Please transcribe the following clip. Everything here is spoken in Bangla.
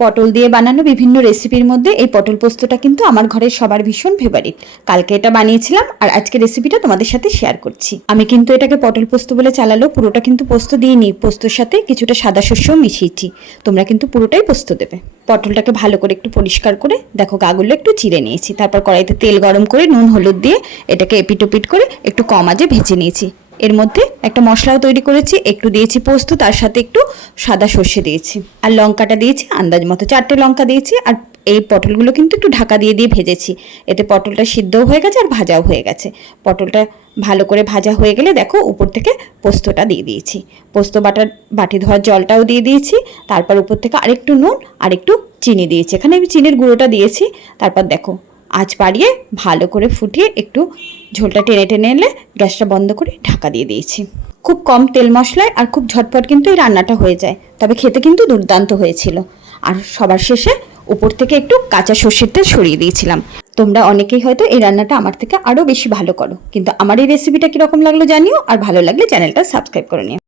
পটল দিয়ে বানানো বিভিন্ন রেসিপির মধ্যে এই পটল পোস্তটা কিন্তু আমার ঘরের সবার ভীষণ ফেভারিট। কালকে এটা বানিয়েছিলাম আর আজকে রেসিপিটা তোমাদের সাথে শেয়ার করছি। আমি কিন্তু এটাকে পটল পোস্ত বলে চালালো, পুরোটা কিন্তু পোস্ত দিইনি, পোস্তর সাথে কিছুটা সাদা শস্যও মিশিয়েছি। তোমরা কিন্তু পুরোটাই পোস্ত দেবে। পটলটাকে ভালো করে একটু পরিষ্কার করে দেখো গাগুলো একটু চিড়ে নিয়েছি, তারপর কড়াইতে তেল গরম করে নুন হলুদ দিয়ে এটাকে এপিট ওপিট করে একটু কম আঁচে ভেজে নিয়েছি। এর মধ্যে একটা মশলাও তৈরি করেছি, একটু দিয়েছি পোস্ত, তার সাথে একটু সাদা সর্ষে দিয়েছি আর লঙ্কাটা দিয়েছি আন্দাজ মতো, 4টে লঙ্কা দিয়েছি। আর এই পটলগুলো কিন্তু একটু ঢাকা দিয়ে দিয়ে ভেজেছি, এতে পটলটা সিদ্ধও হয়ে গেছে আর ভাজাও হয়ে গেছে। পটলটা ভালো করে ভাজা হয়ে গেলে দেখো উপর থেকে পোস্তটা দিয়ে দিয়েছি, পোস্ত বাটার বাটি ধোয়ার জলটাও দিয়ে দিয়েছি। তারপর উপর থেকে আরেকটু নুন আর একটু চিনি দিয়েছি, এখানে আমি চিনির গুঁড়োটা দিয়েছি। তারপর দেখো আঁচ বাড়িয়ে ভালো করে ফুটিয়ে একটু ঝোলটা টেনে টেনে এলে গ্যাসটা বন্ধ করে ঢাকা দিয়ে দিয়েছি। খুব কম তেল মশলায় আর খুব ঝটপট কিন্তু এই রান্নাটা হয়ে যায়, তবে খেতে কিন্তু দুর্দান্ত হয়েছিল। আর সবার শেষে উপর থেকে একটু কাঁচা সর্ষের তেল ছড়িয়ে দিয়েছিলাম। তোমরা অনেকেই হয়তো এই রান্নাটা আমার থেকে আরও বেশি ভালো করো, কিন্তু আমার এই রেসিপিটা কীরকম লাগলো জানিও, আর ভালো লাগলে চ্যানেলটা সাবস্ক্রাইব করে নিও।